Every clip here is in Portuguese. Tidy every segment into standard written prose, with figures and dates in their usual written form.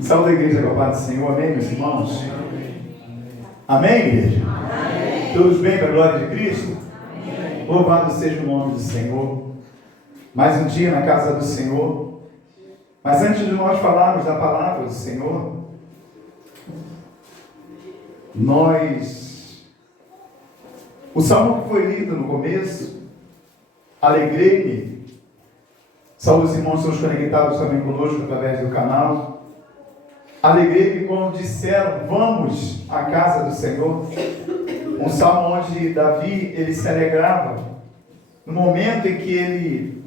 Saúde a igreja com a paz do Senhor, amém, meus irmãos? Amém, igreja? Amém. Todos bem para a glória de Cristo? Amém. Louvado seja o nome do Senhor. Mais um dia na casa do Senhor. Mas antes de nós falarmos da palavra do Senhor, o salmo que foi lido no começo, alegrei-me. Saúde os irmãos que estão conectados também conosco através do canal. Alegrei-me quando disseram, vamos à casa do Senhor. Um salmo onde Davi, ele se alegrava no momento em que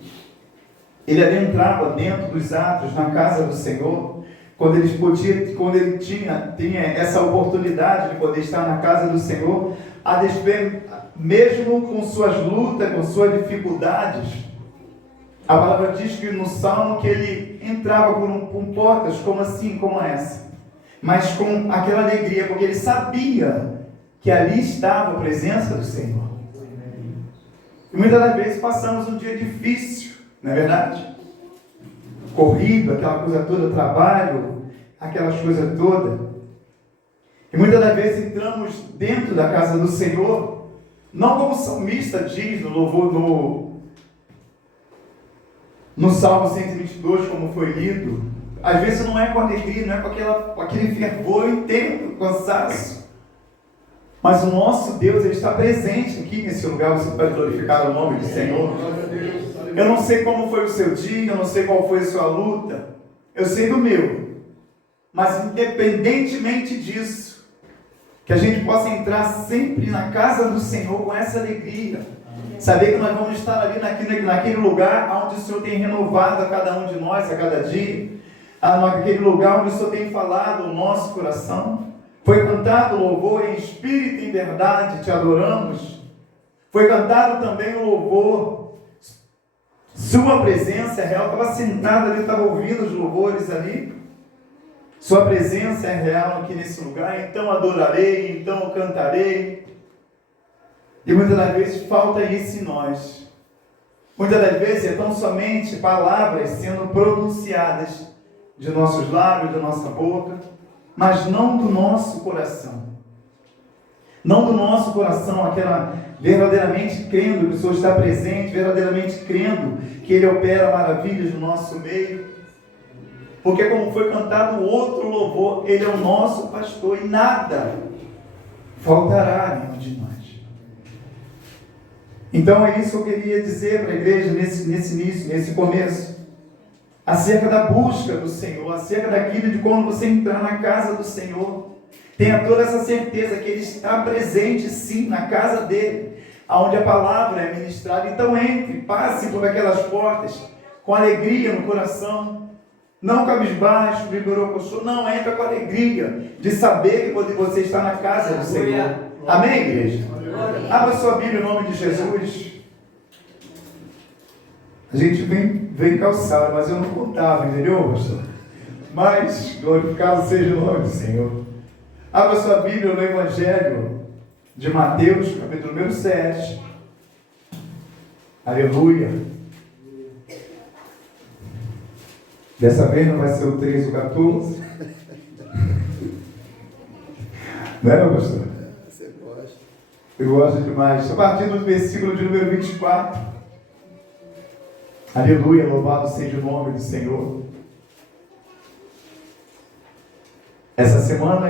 ele adentrava dentro dos atos na casa do Senhor, quando ele tinha essa oportunidade de poder estar na casa do Senhor, mesmo com suas lutas, com suas dificuldades. A palavra diz que no Salmo que ele entrava por portas como essa, mas com aquela alegria, porque ele sabia que ali estava a presença do Senhor. E muitas das vezes passamos um dia difícil, não é verdade? Corrido, aquela coisa toda, trabalho, aquelas coisas todas. E muitas das vezes entramos dentro da casa do Senhor, não como o salmista diz no louvor no Salmo 122, como foi lido, às vezes não é com alegria, não é com aquele fervor inteiro, cansaço. Mas o nosso Deus, ele está presente aqui nesse lugar. Você pode glorificar o nome do Senhor. Eu não sei como foi o seu dia, eu não sei qual foi a sua luta, eu sei do meu. Mas independentemente disso, que a gente possa entrar sempre na casa do Senhor com essa alegria. Saber que nós vamos estar ali naquele lugar onde o Senhor tem renovado a cada um de nós, a cada dia. Naquele lugar onde o Senhor tem falado o nosso coração. Foi cantado o louvor em espírito e em verdade, te adoramos. Foi cantado também o louvor, sua presença é real. Eu estava sentado ali, estava ouvindo os louvores ali. Sua presença é real aqui nesse lugar, então adorarei, então cantarei. E muitas das vezes falta isso em nós. Muitas das vezes é tão somente palavras sendo pronunciadas de nossos lábios, da nossa boca, mas não do nosso coração. Não do nosso coração, aquela verdadeiramente crendo que o Senhor está presente, verdadeiramente crendo que Ele opera maravilhas no nosso meio. Porque como foi cantado o outro louvor, Ele é o nosso pastor e nada faltará nenhum de nós. Então é isso que eu queria dizer para a igreja nesse início, nesse começo. Acerca da busca do Senhor, acerca daquilo de quando você entrar na casa do Senhor. Tenha toda essa certeza que Ele está presente sim na casa dEle, onde a palavra é ministrada. Então entre, passe por aquelas portas com alegria no coração. Não cabisbaixo, vigoroso, não, entra com alegria de saber que você está na casa do Senhor. Amém, igreja? Abra sua Bíblia em nome de Jesus. A gente vem calçado, mas eu não contava, entendeu, pastor? Mas, glorificado seja o nome do Senhor. Abra sua Bíblia no Evangelho de Mateus, capítulo número 7. Aleluia. Dessa vez não vai ser o 13 ou 14. Não é, meu pastor? Você gosta. Eu gosto demais. A partir do versículo de número 24. Aleluia, louvado seja o nome do Senhor. Essa semana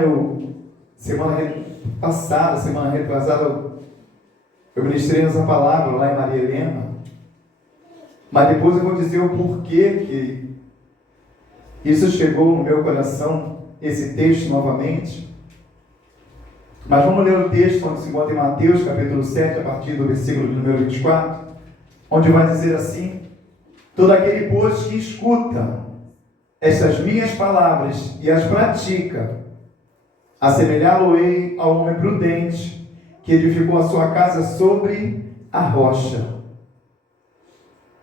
semana retrasada, eu ministrei essa palavra lá em Maria Helena. Mas depois eu vou dizer o porquê que isso chegou no meu coração, esse texto novamente. Mas vamos ler o texto onde se encontra em Mateus, capítulo 7, a partir do versículo de número 24, onde vai dizer assim: todo aquele, pois, que escuta estas minhas palavras e as pratica, assemelhá-lo-ei ao homem prudente, que edificou a sua casa sobre a rocha.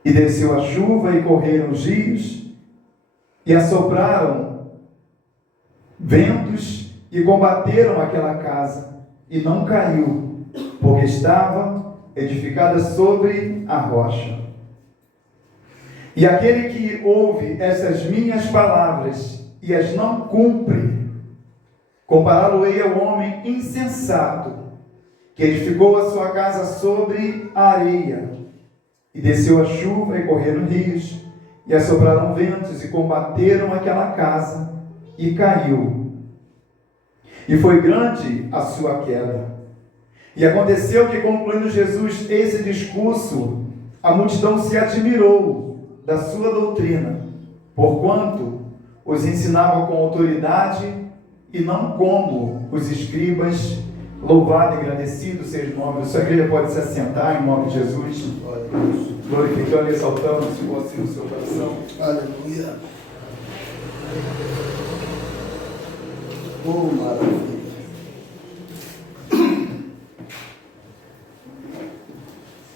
E desceu a chuva, e correram os rios, e assopraram ventos, e combateram aquela casa, e não caiu, porque estava edificada sobre a rocha. E aquele que ouve estas minhas palavras e as não cumpre, compará-lo-ei ao homem insensato, que edificou a sua casa sobre a areia, e desceu a chuva, e correram rios, e assopraram ventos, e combateram aquela casa, e caiu. E foi grande a sua queda. E aconteceu que, concluindo Jesus esse discurso, a multidão se admirou da sua doutrina, porquanto os ensinava com autoridade e não como os escribas. Louvado e agradecido seja o nome. A sua igreja pode se assentar em nome de Jesus, glorificando e exaltando se você no seu coração. Aleluia. Oh, maravilha.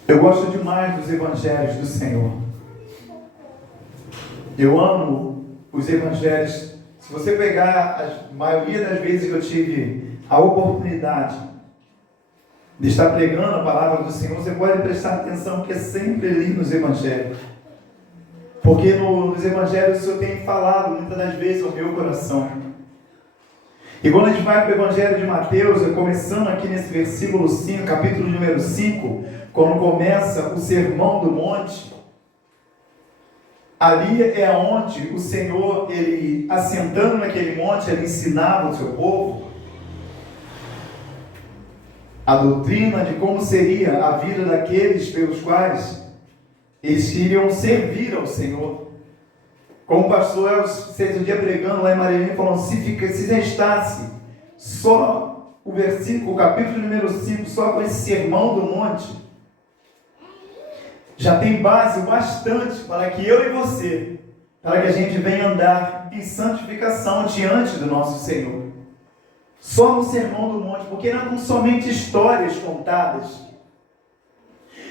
Eu gosto demais dos evangelhos do Senhor. Eu amo os evangelhos. Se você pegar a maioria das vezes que eu tive a oportunidade de estar pregando a palavra do Senhor, você pode prestar atenção que é sempre ali nos evangelhos. Porque nos evangelhos o Senhor tem falado muitas das vezes ao meu coração. E quando a gente vai para o evangelho de Mateus, começando aqui nesse versículo 5, capítulo número 5, quando começa o sermão do monte, ali é onde o Senhor, ele assentando naquele monte, ele ensinava o seu povo a doutrina de como seria a vida daqueles pelos quais eles iriam servir ao Senhor. Como o pastor Elcio fez um dia pregando lá em Maranhão, falando, se restasse só o versículo, o capítulo número 5, só com esse sermão do monte, já tem base bastante para que eu e você, para que a gente venha andar em santificação diante do nosso Senhor. Só no sermão do monte, porque não são somente histórias contadas,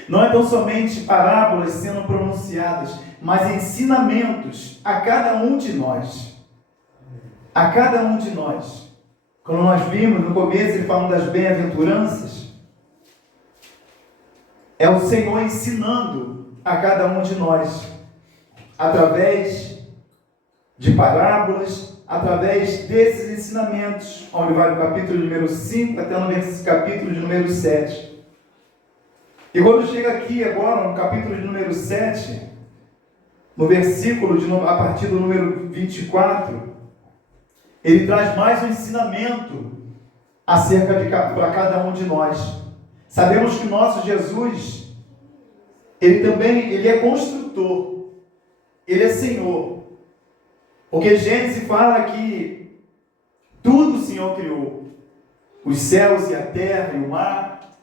não é tão somente parábolas sendo pronunciadas, mas ensinamentos a cada um de nós. A cada um de nós. Quando nós vimos no começo ele falando das bem-aventuranças, é o Senhor ensinando a cada um de nós, através de parábolas, através desses ensinamentos, onde vai do capítulo número 5 até no capítulo de número 7. E quando chega aqui agora, no capítulo de número 7, no versículo, a partir do número 24, ele traz mais um ensinamento acerca para cada um de nós. Sabemos que o nosso Jesus, ele é construtor, ele é Senhor. Porque Gênesis fala que tudo o Senhor criou, os céus e a terra e o mar,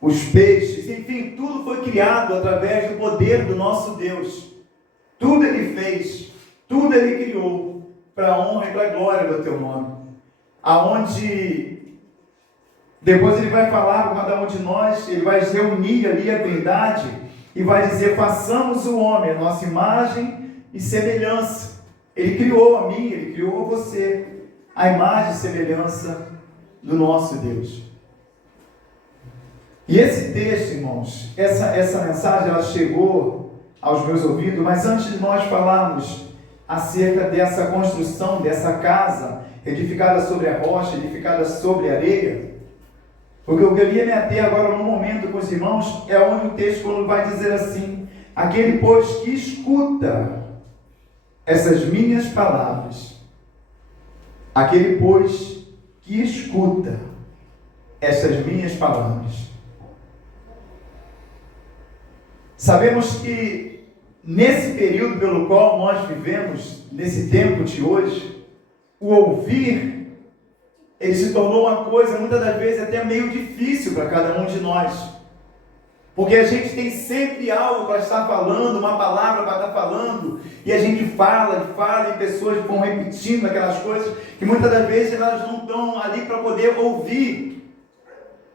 os peixes, enfim, tudo foi criado através do poder do nosso Deus. Tudo Ele fez, tudo Ele criou, para a honra e para a glória do Teu nome. Aonde, depois Ele vai falar para cada um de nós, Ele vai reunir ali a verdade, e vai dizer, façamos o homem, a nossa imagem e semelhança. Ele criou a mim, Ele criou a você, a imagem e semelhança do nosso Deus. E esse texto, irmãos, essa mensagem, ela chegou aos meus ouvidos, mas antes de nós falarmos acerca dessa construção, dessa casa, edificada sobre a rocha, edificada sobre a areia, porque eu queria me ater agora no momento com os irmãos, é onde o texto quando vai dizer assim, aquele pois que escuta essas minhas palavras, aquele pois que escuta essas minhas palavras. Sabemos que nesse período pelo qual nós vivemos, nesse tempo de hoje, o ouvir, ele se tornou uma coisa, muitas das vezes, até meio difícil para cada um de nós. Porque a gente tem sempre algo para estar falando, uma palavra para estar falando, e a gente fala, e pessoas vão repetindo aquelas coisas, que muitas das vezes elas não estão ali para poder ouvir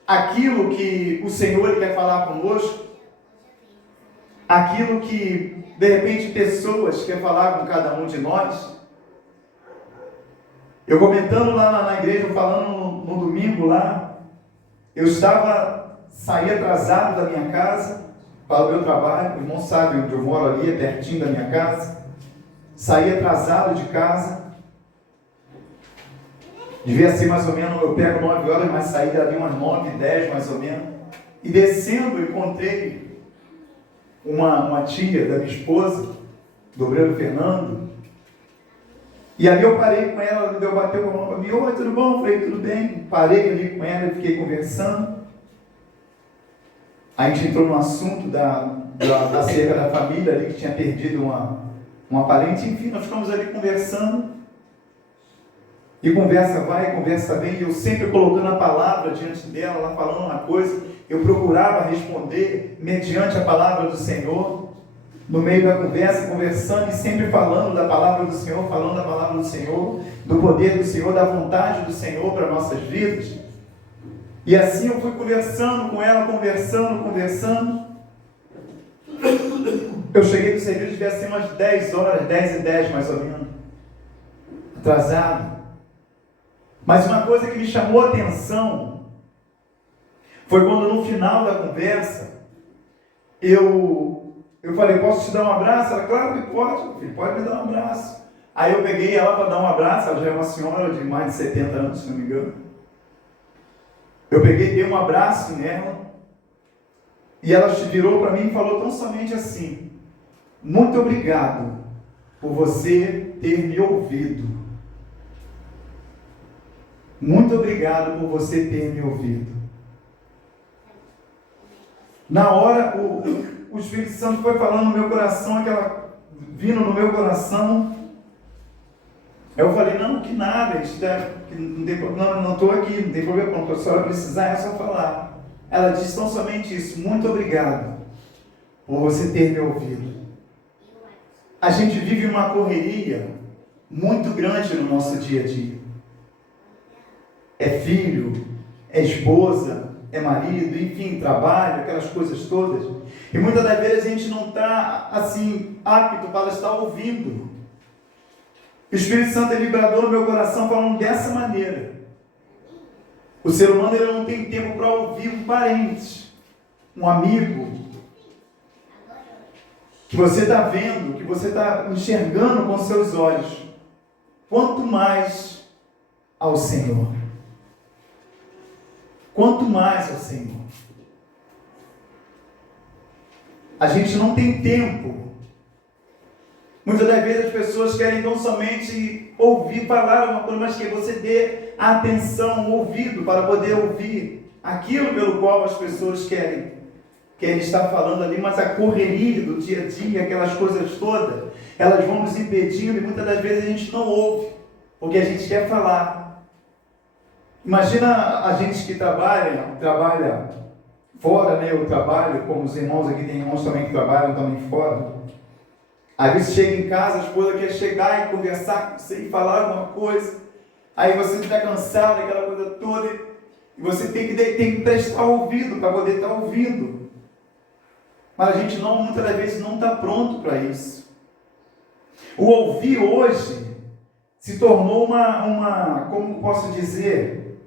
aquilo que o Senhor ele quer falar conosco, aquilo que, de repente, pessoas querem falar com cada um de nós. Eu comentando lá na igreja, falando no domingo lá, eu saí atrasado da minha casa para o meu trabalho, o irmão sabe onde eu moro ali, é pertinho da minha casa. Saí atrasado de casa, Devia ser mais ou menos, eu pego 9 horas, mas saí dali umas 9, 10 mais ou menos. E descendo, eu encontrei uma tia da minha esposa, do Breno Fernando. E ali eu parei com ela, eu bateu com a mão para mim, oi, tudo bom? Eu falei, tudo bem. Parei ali com ela e fiquei conversando. A gente entrou no assunto da cerca da família ali, que tinha perdido uma parente. Enfim, nós ficamos ali conversando. E conversa vai, conversa vem, e eu sempre colocando a palavra diante dela, ela falando uma coisa, eu procurava responder mediante a palavra do Senhor, no meio da conversa, conversando e sempre falando da palavra do Senhor, falando da palavra do Senhor, do poder do Senhor, da vontade do Senhor para nossas vidas. E assim eu fui conversando com ela, conversando. Eu cheguei do serviço, devia ser umas 10 horas, 10h10 mais ou menos, atrasado. Mas uma coisa que me chamou a atenção foi quando no final da conversa eu falei, posso te dar um abraço? Ela, claro que pode, meu filho, pode me dar um abraço. Aí eu peguei ela para dar um abraço, ela já é uma senhora de mais de 70 anos, se não me engano. Eu peguei, dei um abraço nela e ela virou para mim e falou tão somente assim, muito obrigado por você ter me ouvido. Muito obrigado por você ter me ouvido. Na hora, o Espírito Santo foi falando no meu coração, vindo no meu coração. Eu falei, não, que nada, não estou aqui, não tem problema, quando a senhora precisar é só falar. Ela disse tão somente isso, muito obrigado por você ter me ouvido. A gente vive uma correria muito grande no nosso dia a dia. É filho, é esposa, é marido, enfim, trabalho, aquelas coisas todas. E muitas das vezes a gente não está, assim, apto para estar ouvindo. O Espírito Santo é vibrador no meu coração falando dessa maneira. O ser humano ele não tem tempo para ouvir um parente, um amigo, que você está vendo, que você está enxergando com seus olhos. Quanto mais ao Senhor. Quanto mais ao Senhor. A gente não tem tempo. Muitas das vezes as pessoas querem tão somente ouvir falar uma coisa, mas que você dê atenção, ouvido, para poder ouvir aquilo pelo qual as pessoas querem estar falando ali, mas a correria do dia a dia, aquelas coisas todas, elas vão nos impedindo e muitas das vezes a gente não ouve, porque a gente quer falar. Imagina a gente que trabalha fora, né? Eu trabalho, como os irmãos aqui, tem irmãos também que trabalham também fora. Às vezes chega em casa, a esposa quer chegar e conversar com você e falar alguma coisa. Aí você está cansado daquela coisa toda e você tem que prestar ouvido para poder estar ouvindo. Mas a gente muitas das vezes não está pronto para isso. O ouvir hoje se tornou como posso dizer,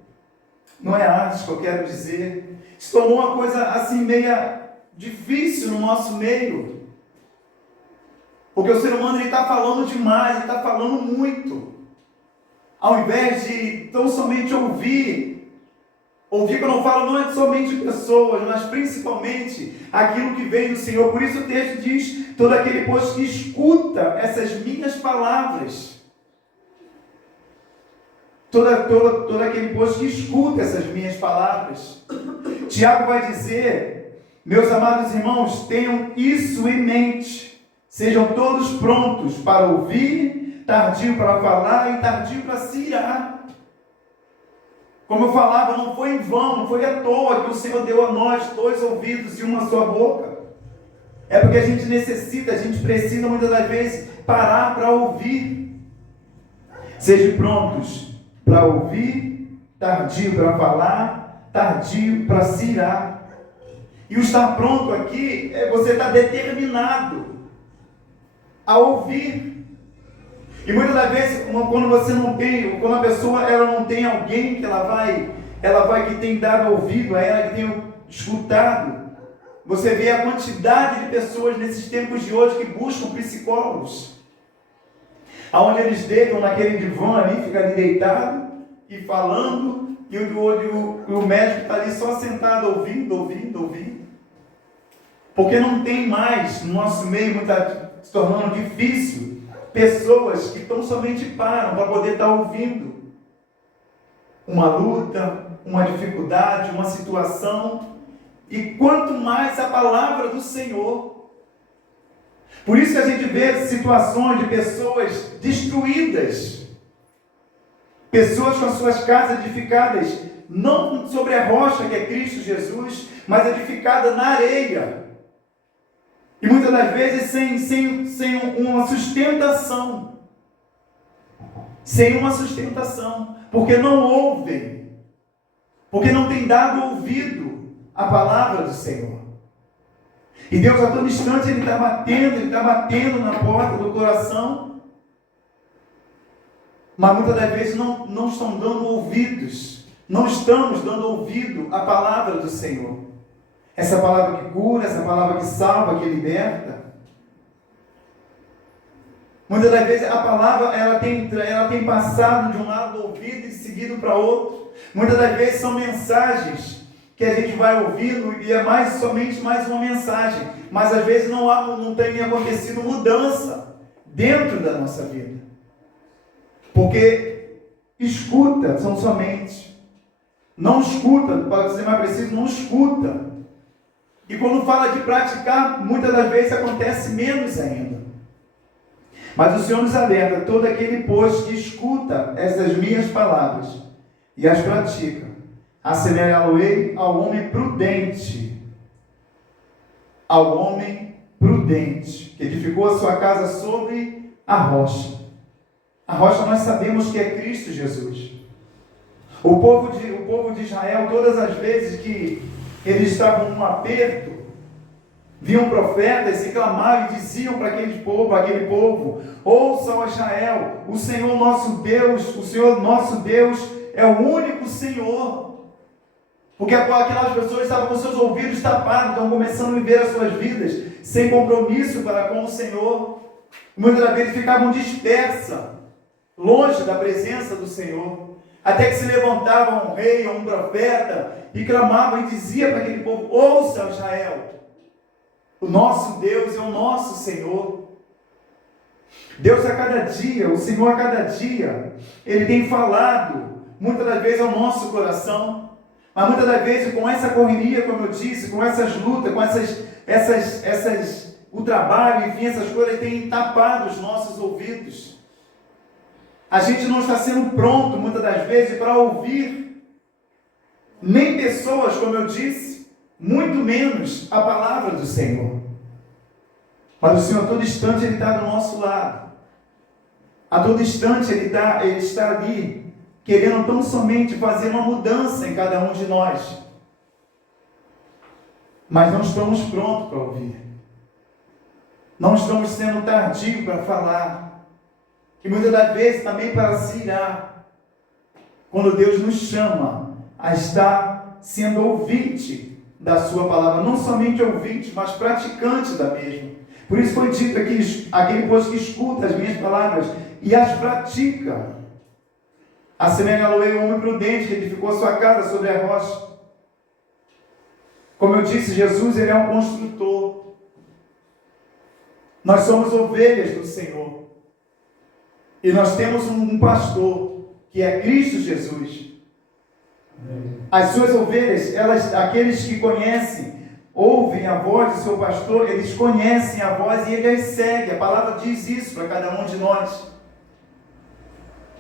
não é arte que eu quero dizer, se tornou uma coisa assim meia difícil no nosso meio. Porque o ser humano ele está falando demais, ele está falando muito. Ao invés de tão somente ouvir quando eu falo não é somente de pessoas, mas principalmente aquilo que vem do Senhor. Por isso o texto diz, todo aquele pois que escuta essas minhas palavras. Todo aquele pois que escuta essas minhas palavras. Tiago vai dizer, meus amados irmãos, tenham isso em mente. Sejam todos prontos para ouvir, tardio para falar e tardio para se irar. Como eu falava, não foi em vão, não foi à toa que o Senhor deu a nós 2 ouvidos e uma só boca. É porque a gente precisa muitas das vezes parar para ouvir. Sejam prontos para ouvir, tardio para falar, tardio para se irar. E o estar pronto aqui é você estar determinado a ouvir. E muitas das vezes, quando a pessoa ela não tem alguém que que tem dado ouvido a ela, que tem escutado, você vê a quantidade de pessoas nesses tempos de hoje que buscam psicólogos, aonde eles deitam naquele divã ali, fica ali deitado, e falando, e o médico está ali só sentado ouvindo. Porque não tem mais, no nosso meio, está se tornando difícil, pessoas que tão somente param para poder estar ouvindo uma luta, uma dificuldade, uma situação, e quanto mais a palavra do Senhor. Por isso que a gente vê situações de pessoas destruídas, pessoas com as suas casas edificadas, não sobre a rocha que é Cristo Jesus, mas edificada na areia. E muitas das vezes sem uma sustentação. Sem uma sustentação. Porque não ouvem. Porque não têm dado ouvido à palavra do Senhor. E Deus a todo instante Ele está batendo na porta do coração. Mas muitas das vezes não estão dando ouvidos. Não estamos dando ouvido à palavra do Senhor. Essa palavra que cura, essa palavra que salva, que liberta. Muitas das vezes a palavra ela tem passado de um lado do ouvido e seguido para outro. Muitas das vezes são mensagens que a gente vai ouvindo e é somente mais uma mensagem. Mas às vezes não tem acontecido mudança dentro da nossa vida. Porque escuta são somente. Não escuta, para ser mais preciso, não escuta. E quando fala de praticar, muitas das vezes acontece menos ainda. Mas o Senhor nos alerta, todo aquele, pois, que escuta essas minhas palavras e as pratica, assemelhá-lo-ei ao homem prudente. Ao homem prudente, que edificou a sua casa sobre a rocha. A rocha nós sabemos que é Cristo Jesus. O povo de Israel, todas as vezes que eles estavam num aperto, viam profetas e clamavam e diziam para aquele povo, ouça, ó Israel, o Senhor nosso Deus é o único Senhor. Porque aquelas pessoas estavam com seus ouvidos tapados, estão começando a viver as suas vidas sem compromisso para com o Senhor. Muitas das vezes ficavam dispersas, longe da presença do Senhor. Até que se levantava um rei ou um profeta e clamava e dizia para aquele povo, ouça, Israel, o nosso Deus é o nosso Senhor. Deus a cada dia, o Senhor a cada dia, Ele tem falado, muitas das vezes ao nosso coração, mas muitas das vezes com essa correria, como eu disse, com essas lutas, com o trabalho, enfim, essas coisas têm tapado os nossos ouvidos. A gente não está sendo pronto, muitas das vezes, para ouvir nem pessoas, como eu disse, muito menos a palavra do Senhor. Mas o Senhor, a todo instante, Ele está do nosso lado. A todo instante, Ele está ali, querendo tão somente fazer uma mudança em cada um de nós. Mas não estamos prontos para ouvir. Não estamos sendo tardios para falar. E muitas das vezes também para se irar, quando Deus nos chama a estar sendo ouvinte da sua palavra, não somente ouvinte, mas praticante da mesma. Por isso foi dito aqui, aquele pois que escuta as minhas palavras e as pratica, assemelha-lo-ei ao homem prudente que edificou a sua casa sobre a rocha. Como eu disse, Jesus, Ele é um construtor. Nós somos ovelhas do Senhor. E nós temos um pastor, que é Cristo Jesus. As suas ovelhas, aqueles que conhecem, ouvem a voz do seu pastor, eles conhecem a voz e ele as segue. A palavra diz isso para cada um de nós.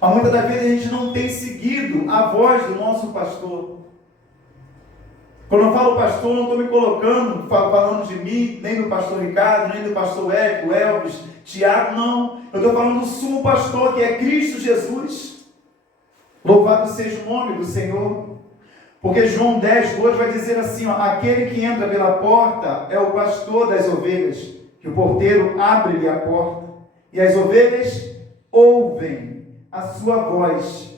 Mas muitas das vezes a gente não tem seguido a voz do nosso pastor. Quando eu falo pastor, não estou me colocando, falando de mim, nem do pastor Ricardo, nem do pastor Érico, Elvis, Tiago, não. Eu estou falando do sumo pastor, que é Cristo Jesus. Louvado seja o nome do Senhor. Porque João 10:2 vai dizer assim, ó, aquele que entra pela porta é o pastor das ovelhas, que o porteiro abre-lhe a porta, e as ovelhas ouvem a sua voz.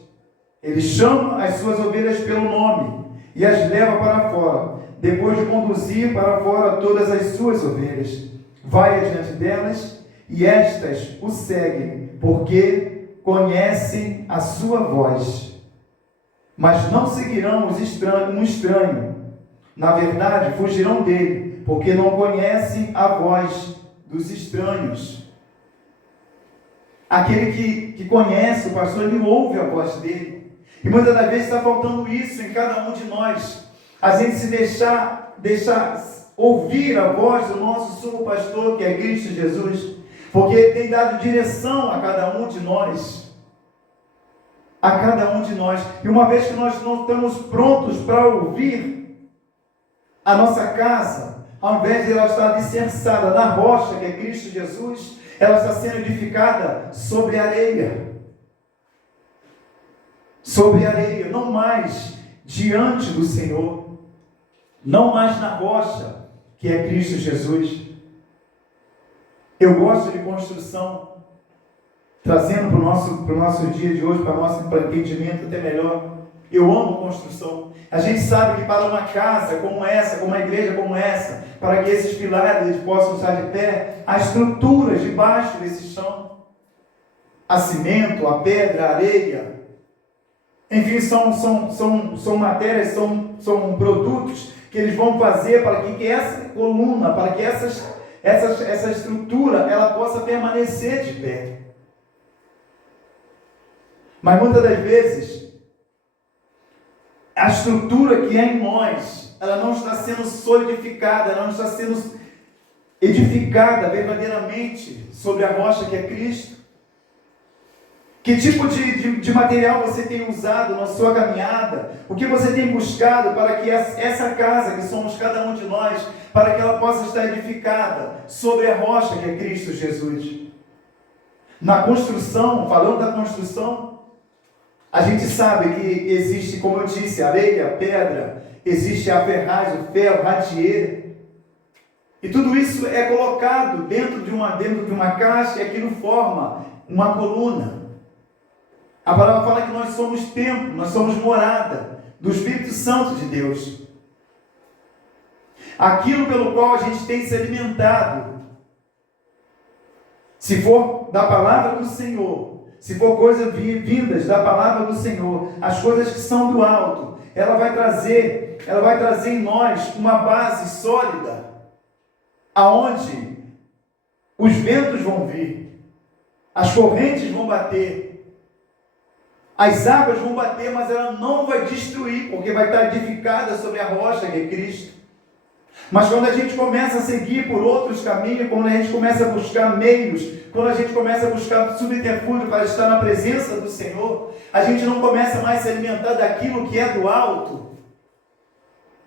Ele chama as suas ovelhas pelo nome e as leva para fora, depois de conduzir para fora todas as suas ovelhas. Vai adiante delas, e estas o seguem, porque conhecem a sua voz. mas não seguirão um estranho. Na verdade, fugirão dele, porque não conhecem a voz dos estranhos. Aquele que conhece o pastor, ele ouve a voz dele. E muitas das vezes está faltando isso em cada um de nós. A gente se deixar ouvir a voz do nosso sumo pastor, que é Cristo Jesus, porque ele tem dado direção a cada um de nós. A cada um de nós. E uma vez que nós não estamos prontos para ouvir, a nossa casa, ao invés de ela estar alicerçada na rocha, que é Cristo Jesus, ela está sendo edificada sobre areia. Sobre areia, não mais diante do Senhor, não mais na rocha, que é Cristo Jesus. Eu gosto de construção, trazendo para o nosso dia de hoje, para o nosso entendimento até melhor. Eu amo construção. A gente sabe que para uma casa como essa, como uma igreja como essa, para que esses pilares possam estar de pé, há estruturas debaixo desse chão. A cimento, a pedra, a areia. Enfim, são matérias, são produtos que eles vão fazer para que essa coluna, para que essa estrutura, ela possa permanecer de pé. Mas muitas das vezes, a estrutura que é em nós, ela não está sendo solidificada, ela não está sendo edificada verdadeiramente sobre a rocha que é Cristo. Que tipo de material você tem usado na sua caminhada? O que você tem buscado para que essa casa, que somos cada um de nós, para que ela possa estar edificada sobre a rocha que é Cristo Jesus? Na construção, falando da construção, a gente sabe que existe, como eu disse, areia, pedra, existe a ferragem, o ferro, radier. E tudo isso é colocado dentro de uma caixa e aquilo forma uma coluna. A palavra fala que nós somos templo, nós somos morada do Espírito Santo de Deus. Aquilo pelo qual a gente tem se alimentado, se for da palavra do Senhor, se for coisas vindas da palavra do Senhor, as coisas que são do alto, ela vai trazer em nós uma base sólida, aonde os ventos vão vir, as correntes vão bater, as águas vão bater, mas ela não vai destruir, porque vai estar edificada sobre a rocha que é Cristo. Mas quando a gente começa a seguir por outros caminhos, quando a gente começa a buscar meios, quando a gente começa a buscar subterfúgio para estar na presença do Senhor, a gente não começa mais a se alimentar daquilo que é do alto.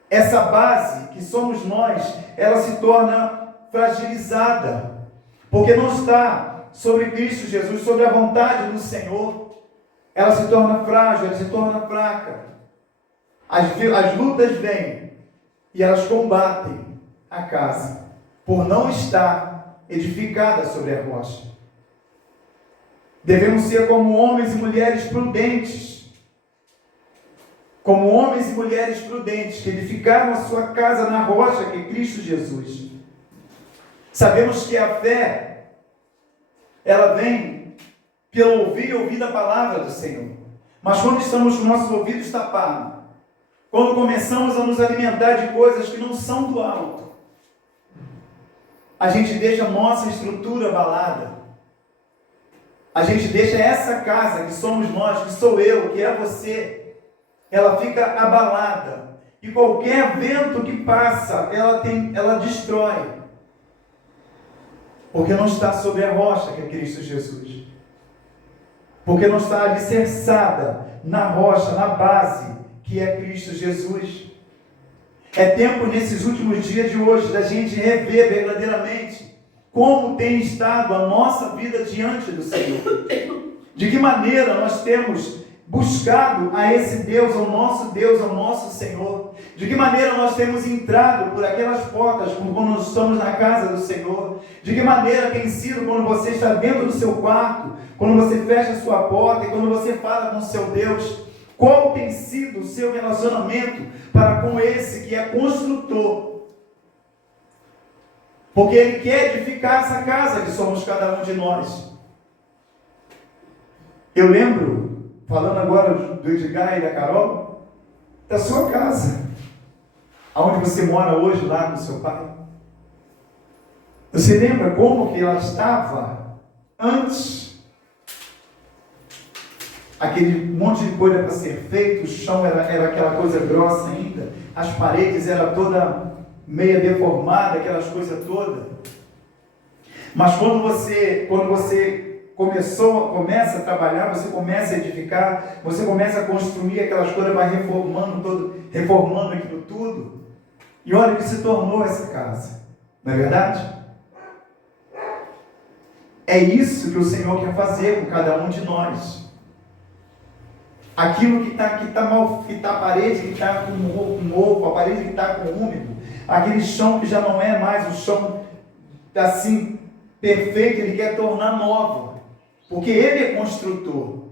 Essa base que somos nós, ela se torna fragilizada, porque não está sobre Cristo Jesus, sobre a vontade do Senhor. Ela se torna frágil, ela se torna fraca. As lutas vêm e elas combatem a casa por não estar edificada sobre a rocha. Devemos ser como homens e mulheres prudentes. Como homens e mulheres prudentes que edificaram a sua casa na rocha que é Cristo Jesus. Sabemos que a fé, ela vem pelo ouvir a palavra do Senhor. Mas quando estamos com nossos ouvidos tapados, quando começamos a nos alimentar de coisas que não são do alto, a gente deixa a nossa estrutura abalada. A gente deixa essa casa que somos nós, que sou eu, que é você, ela fica abalada. E qualquer vento que passa, ela destrói. Porque não está sobre a rocha que é Cristo Jesus. Porque não está alicerçada na rocha, na base, que é Cristo Jesus. É tempo nesses últimos dias de hoje da gente rever verdadeiramente como tem estado a nossa vida diante do Senhor. De que maneira nós temos buscado a esse Deus, ao nosso Senhor. De que maneira nós temos entrado por aquelas portas quando nós estamos na casa do Senhor. De que maneira tem sido quando você está dentro do seu quarto, quando você fecha a sua porta e quando você fala com o seu Deus. Qual tem sido o seu relacionamento para com esse que é construtor? Porque Ele quer edificar essa casa que somos cada um de nós. Eu lembro, falando agora do Edgar e da Carol, da sua casa, aonde você mora hoje, lá com seu pai. Você lembra como que ela estava antes? Aquele monte de coisa para ser feito, o chão era aquela coisa grossa ainda, as paredes eram toda meia deformada, aquelas coisas todas. Mas quando você começa a trabalhar, você começa a edificar, você começa a construir aquelas coisas, vai reformando aquilo tudo, e olha o que se tornou essa casa, não é verdade? É isso que o Senhor quer fazer com cada um de nós. Aquilo que está mal, que está a parede que está com mofo, a parede que está com úmido, aquele chão que já não é mais o chão assim perfeito, Ele quer tornar nova, porque Ele é construtor.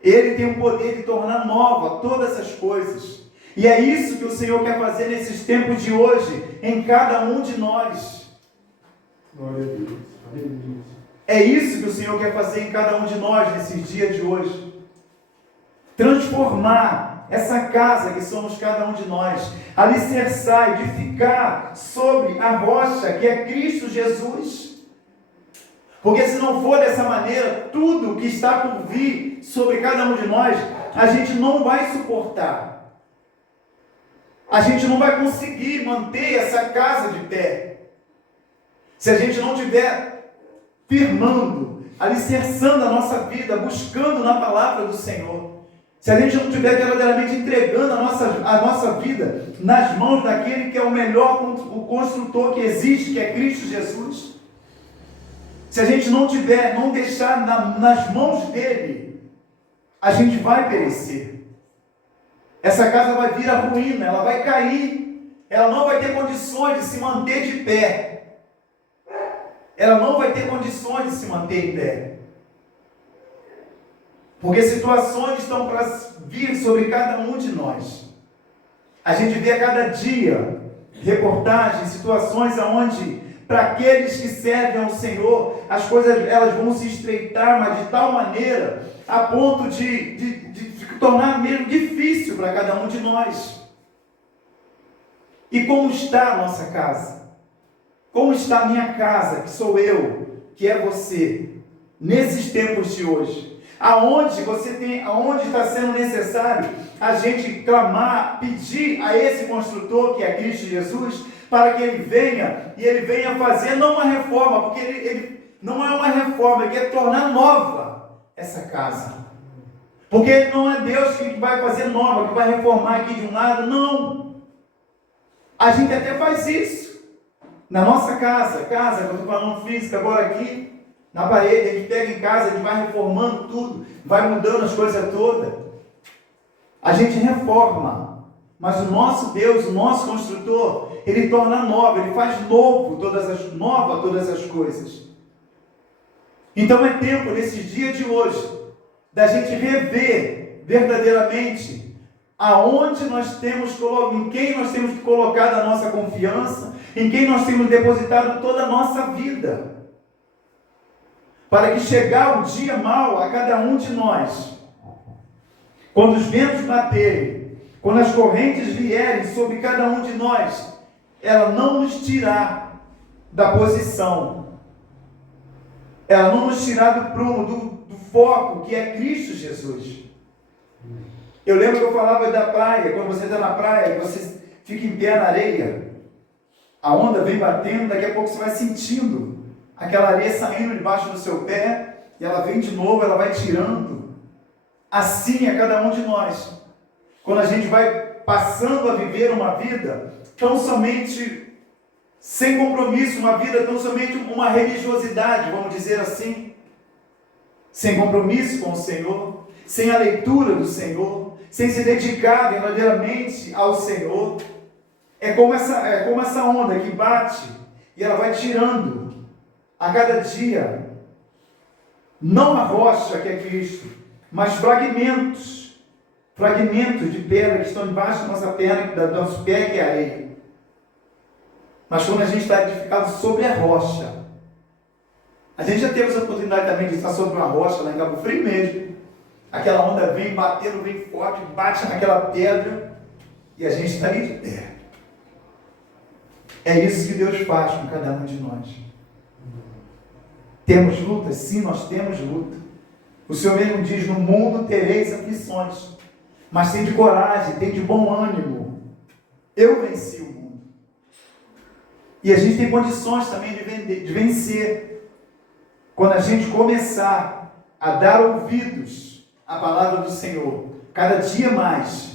Ele tem o poder de tornar nova todas essas coisas. E é isso que o Senhor quer fazer nesses tempos de hoje, em cada um de nós. Glória a Deus. Aleluia. É isso que o Senhor quer fazer em cada um de nós nesses dias de hoje. Transformar essa casa que somos cada um de nós, alicerçar, edificar sobre a rocha que é Cristo Jesus. Porque se não for dessa maneira, tudo que está por vir sobre cada um de nós, a gente não vai suportar. A gente não vai conseguir manter essa casa de pé. Se a gente não tiver firmando, alicerçando a nossa vida, buscando na palavra do Senhor. Se a gente não estiver verdadeiramente entregando a nossa vida nas mãos daquele que é o melhor, o construtor que existe, que é Cristo Jesus. Se a gente não deixar nas mãos dele, a gente vai perecer. Essa casa vai vir à ruína, ela vai cair, ela não vai ter condições de se manter de pé. Ela não vai ter condições de se manter em pé. Porque situações estão para vir sobre cada um de nós. A gente vê a cada dia reportagens, situações onde, para aqueles que servem ao Senhor, as coisas elas vão se estreitar, mas de tal maneira, a ponto de tornar mesmo difícil para cada um de nós. E como está a nossa casa? Como está a minha casa, que sou eu, que é você, nesses tempos de hoje? Aonde está sendo necessário a gente clamar, pedir a esse construtor, que é Cristo Jesus, para que ele venha fazer não uma reforma, porque ele não é uma reforma, ele quer tornar nova essa casa. Porque ele não é Deus que vai fazer nova, que vai reformar aqui de um lado, não. A gente até faz isso. Na nossa casa, que eu estou falando física agora aqui, na parede, a gente pega em casa, a gente vai reformando tudo, vai mudando as coisas todas. A gente reforma, mas o nosso Deus, o nosso construtor, ele torna nova, ele faz nova todas as coisas. Então é tempo, nesses dias de hoje, da gente rever verdadeiramente aonde nós temos, em quem nós temos colocado a nossa confiança, em quem nós temos depositado toda a nossa vida. Para que chegar o dia mau a cada um de nós, quando os ventos baterem, quando as correntes vierem sobre cada um de nós, ela não nos tirar da posição, ela não nos tirar do prumo, do foco que é Cristo Jesus. Eu lembro que eu falava da praia, quando você está na praia, você fica em pé na areia, a onda vem batendo, daqui a pouco você vai sentindo aquela areia saindo debaixo do seu pé, e ela vem de novo, ela vai tirando. Assim é cada um de nós. Quando a gente vai passando a viver uma vida tão somente sem compromisso, uma vida tão somente uma religiosidade, vamos dizer assim, sem compromisso com o Senhor, sem a leitura do Senhor, sem se dedicar verdadeiramente ao Senhor, é como essa onda que bate e ela vai tirando a cada dia, não a rocha que é Cristo, mas fragmentos de pedra que estão debaixo da nossa perna, do nosso pé, que é areia. Mas quando a gente está edificado sobre a rocha, a gente já teve essa oportunidade também de estar sobre uma rocha, lá em Cabo Frio mesmo. Aquela onda vem batendo, vem forte, bate naquela pedra, E a gente está ali de pé. É isso que Deus faz com cada um de nós. Temos lutas? Sim, nós temos luta. O Senhor mesmo diz, no mundo tereis aflições, mas tem de coragem, tem de bom ânimo. Eu venci o mundo. E a gente tem condições também de vencer. Quando a gente começar a dar ouvidos à palavra do Senhor, cada dia mais,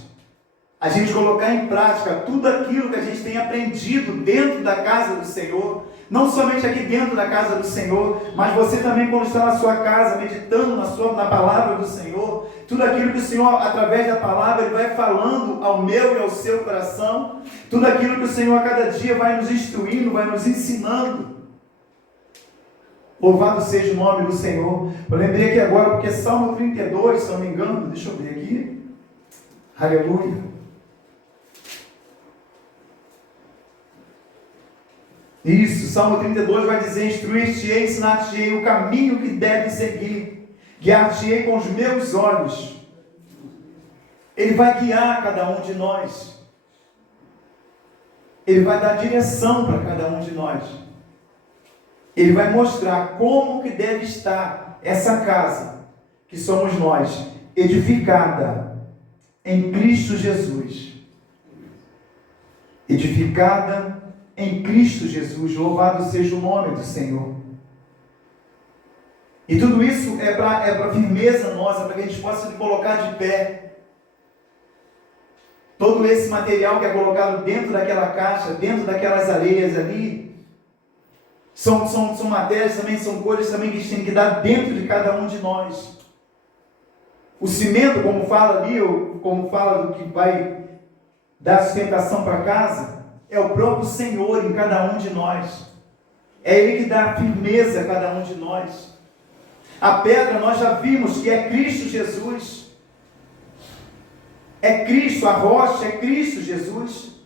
a gente colocar em prática tudo aquilo que a gente tem aprendido dentro da casa do Senhor, não somente aqui dentro da casa do Senhor, mas você também quando está na sua casa, meditando na palavra do Senhor, tudo aquilo que o Senhor, através da palavra, Ele vai falando ao meu e ao seu coração, tudo aquilo que o Senhor a cada dia vai nos instruindo, vai nos ensinando. Louvado seja o nome do Senhor. Eu lembrei aqui agora, porque Salmo 32, se não me engano, deixa eu ver aqui. Aleluia. Isso, Salmo 32 vai dizer, instruir-te-ei, ensinar-te-ei o caminho que deve seguir, guiar-te-ei com os meus olhos. Ele vai guiar cada um de nós. Ele vai dar direção para cada um de nós. Ele vai mostrar como que deve estar essa casa, que somos nós, edificada em Cristo Jesus. Edificada em Cristo Jesus, louvado seja o nome do Senhor. E tudo isso é para firmeza nossa, para que a gente possa se colocar de pé. Todo esse material que é colocado dentro daquela caixa, dentro daquelas areias ali, são matérias também, são coisas também que a gente tem que dar dentro de cada um de nós. O cimento, como fala ali, ou como fala do que vai dar sustentação para casa, é o próprio Senhor em cada um de nós. É Ele que dá firmeza a cada um de nós. A pedra nós já vimos que é Cristo Jesus. É Cristo, a rocha é Cristo Jesus.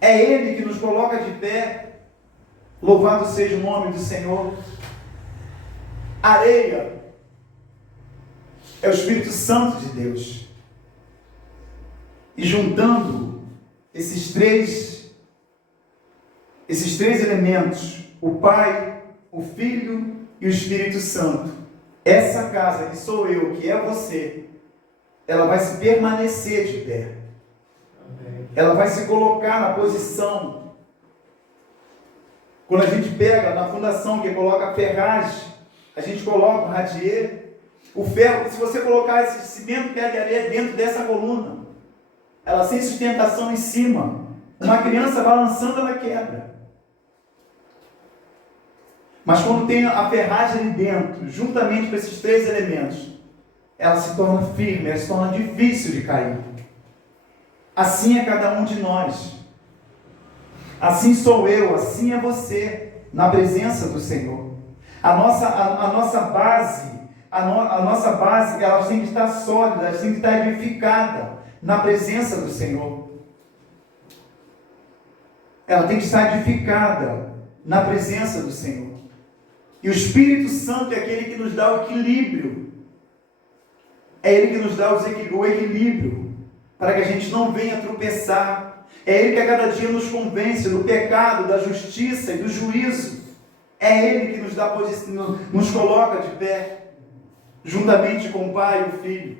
É Ele que nos coloca de pé. Louvado seja o nome do Senhor. Areia é o Espírito Santo de Deus. E juntando esses três elementos, o Pai, o Filho e o Espírito Santo, essa casa que sou eu, que é você, ela vai se permanecer de pé. Amém. Ela vai se colocar na posição. Quando a gente pega na fundação, que coloca a ferragem, a gente coloca o radier, o ferro, se você colocar esse cimento, pedra e areia dentro dessa coluna, ela sem sustentação em cima, uma criança balançando, ela quebra. Mas quando tem a ferragem ali dentro, juntamente com esses três elementos, ela se torna firme, ela se torna difícil de cair. Assim é cada um de nós. Assim sou eu, assim é você, na presença do Senhor. A nossa base, ela tem que estar sólida, ela tem que estar edificada na presença do Senhor. Ela tem que estar edificada na presença do Senhor. E o Espírito Santo é aquele que nos dá o equilíbrio. É Ele que nos dá o equilíbrio, para que a gente não venha tropeçar. É Ele que a cada dia nos convence do pecado, da justiça e do juízo. É Ele que nos dá posição, nos coloca de pé, juntamente com o Pai e o Filho.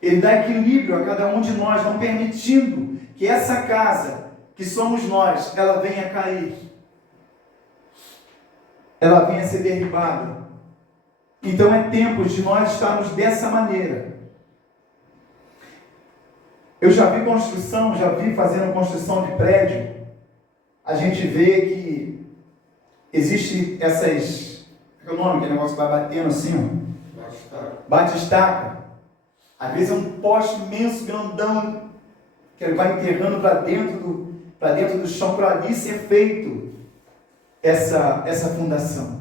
Ele dá equilíbrio a cada um de nós, não permitindo que essa casa, que somos nós, ela venha cair. Ela venha ser derribada. Então é tempo de nós estarmos dessa maneira. Eu já vi construção, já vi fazendo construção de prédio. A gente vê que existe essas... Qual é o nome? Aquele negócio que vai batendo assim, ó. Bate-estaca. Às vezes é um poste imenso, grandão, que ele vai enterrando para dentro do chão, para ali ser feito essa fundação.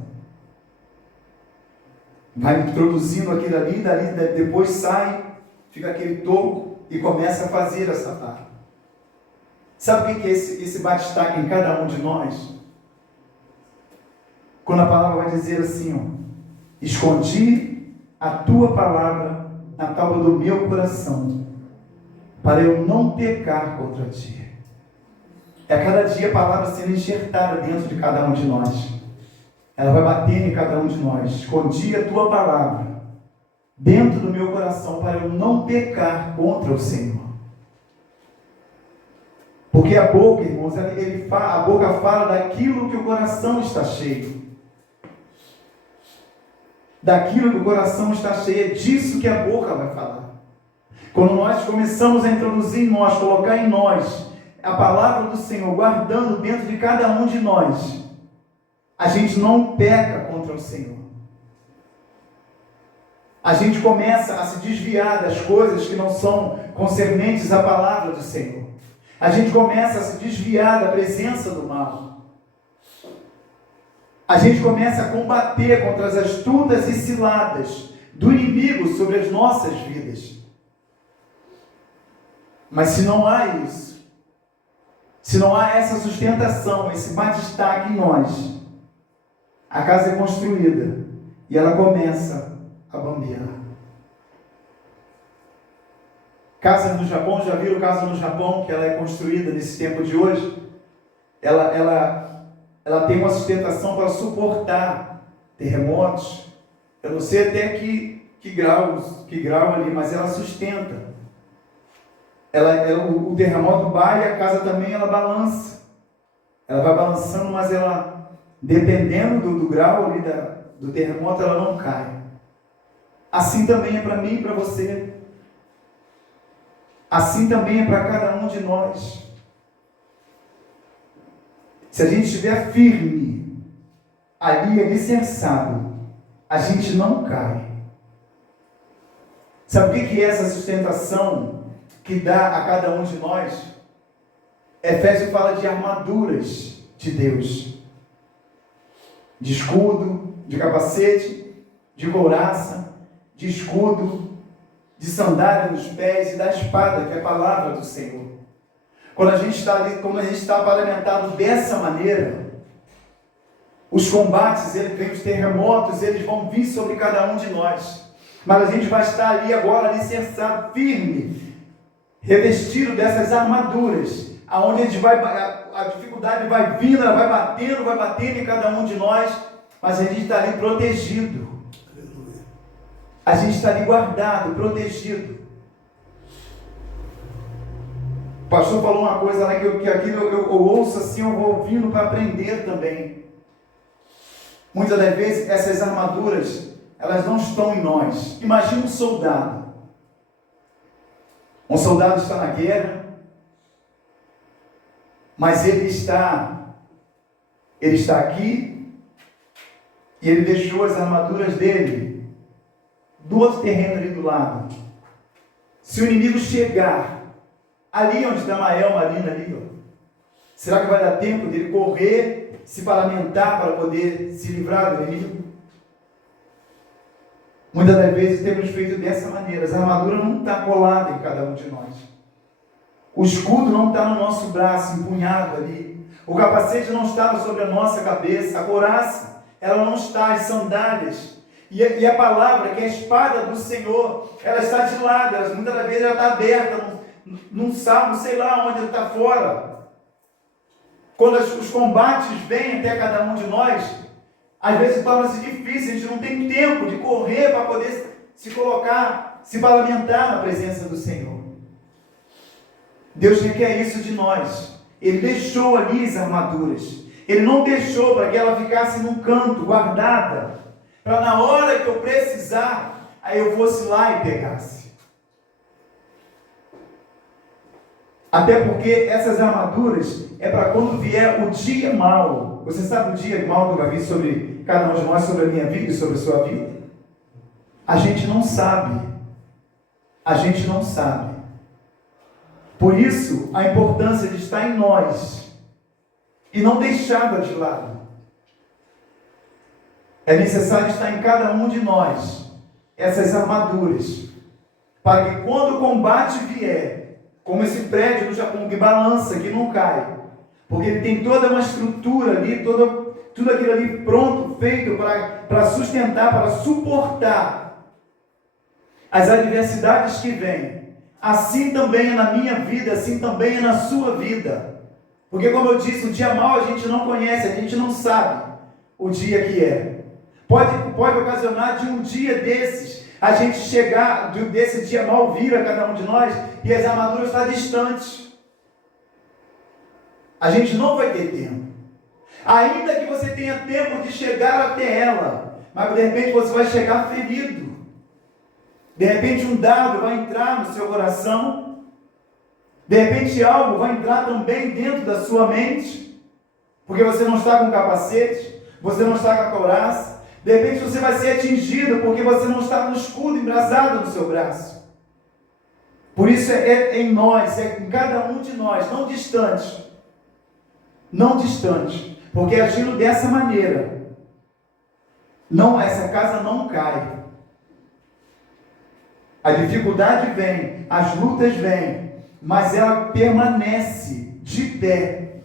Vai introduzindo aquilo ali, dali depois sai, fica aquele toco e começa a fazer essa parte. Sabe o que é esse bate-estaca em cada um de nós? Quando a palavra vai dizer assim, ó, escondi a tua palavra na tábua do meu coração, para eu não pecar contra ti. É a cada dia a palavra sendo enxertada dentro de cada um de nós. Ela vai batendo em cada um de nós. Escondi a tua palavra dentro do meu coração para eu não pecar contra o Senhor. Porque a boca, irmãos, a boca fala daquilo que o coração está cheio. Daquilo que o coração está cheio, é disso que a boca vai falar. Quando nós começamos a introduzir em nós, colocar em nós a palavra do Senhor, guardando dentro de cada um de nós, a gente não peca contra o Senhor. A gente começa a se desviar das coisas que não são concernentes à palavra do Senhor. A gente começa a se desviar da presença do mal. A gente começa a combater contra as astutas e ciladas do inimigo sobre as nossas vidas. Mas se não há isso, se não há essa sustentação, esse bate-staque em nós, a casa é construída e ela começa a bambear. Casa no Japão, já viram casa no Japão, que ela é construída nesse tempo de hoje? Ela tem uma sustentação para suportar terremotos. Eu não sei até que grau ali, mas ela sustenta. O terremoto vai e a casa também ela balança. Ela vai balançando, mas ela, dependendo do grau ali do terremoto, ela não cai. Assim também é para mim e para você. Assim também é para cada um de nós. Se a gente estiver firme, ali alicerçado, a gente não cai. Sabe o que é essa sustentação que dá a cada um de nós? Efésios fala de armaduras de Deus. De escudo, de capacete, de couraça, de escudo, de sandália nos pés e da espada, que é a palavra do Senhor. Quando a gente está ali, como a gente está paramentado dessa maneira, os combates, os terremotos, eles vão vir sobre cada um de nós. Mas a gente vai estar ali agora, alicerçado, firme, revestido dessas armaduras, aonde a dificuldade vai vindo, ela vai batendo em cada um de nós, mas a gente está ali protegido. A gente está ali guardado, protegido. O pastor falou uma coisa lá que aqui eu ouço assim, eu vou ouvindo para aprender também. Muitas das vezes essas armaduras, elas não estão em nós. Imagina um soldado. Um soldado está na guerra, mas ele está aqui e ele deixou as armaduras dele do outro terreno ali do lado. Se o inimigo chegar ali onde está Mael Marina ali, será que vai dar tempo dele correr, se parlamentar para poder se livrar do inimigo? Muitas das vezes temos feito dessa maneira. As armaduras não estão coladas em cada um de nós. O escudo não está no nosso braço, empunhado ali. O capacete não está sobre a nossa cabeça. A couraça, ela não está, as sandálias. E a palavra, que é a espada do Senhor, ela está de lado, muitas das vezes ela está aberta, num salmo, sei lá onde ela está fora. Quando os combates vêm até cada um de nós, às vezes torna-se difícil, a gente não tem tempo de correr para poder se colocar, se parlamentar na presença do Senhor. Deus requer isso de nós. Ele deixou ali as armaduras. Ele não deixou para que ela ficasse num canto, guardada, para na hora que eu precisar, aí eu fosse lá e pegasse. Até porque essas armaduras é para quando vier o dia mau. Você sabe o dia mau que vai vir sobre cada um de nós, sobre a minha vida e sobre a sua vida? A gente não sabe. A gente não sabe. Por isso, a importância de estar em nós e não deixá-la de lado. É necessário estar em cada um de nós essas armaduras, para que quando o combate vier, como esse prédio do Japão que balança, que não cai, porque ele tem toda uma estrutura ali, tudo aquilo ali pronto, feito para sustentar, para suportar as adversidades que vêm. assim também é na minha vida, assim também é na sua vida. Porque, como eu disse, o dia mau a gente não conhece, a gente não sabe o dia que é. Pode ocasionar de um dia desses, a gente chegar, desse dia mau vir a cada um de nós, e as armaduras estão distantes. A gente não vai ter tempo. Ainda que você tenha tempo de chegar até ela, mas de repente você vai chegar ferido. De repente um dardo vai entrar no seu coração. De repente algo vai entrar também dentro da sua mente. Porque você não está com capacete, você não está com a couraça. De repente você vai ser atingido porque você não está com o escudo embrasado no seu braço. Por isso é em nós, é em cada um de nós, não distante. Não distante. Porque agindo dessa maneira, essa casa não cai. A dificuldade vem, as lutas vêm, mas ela permanece de pé.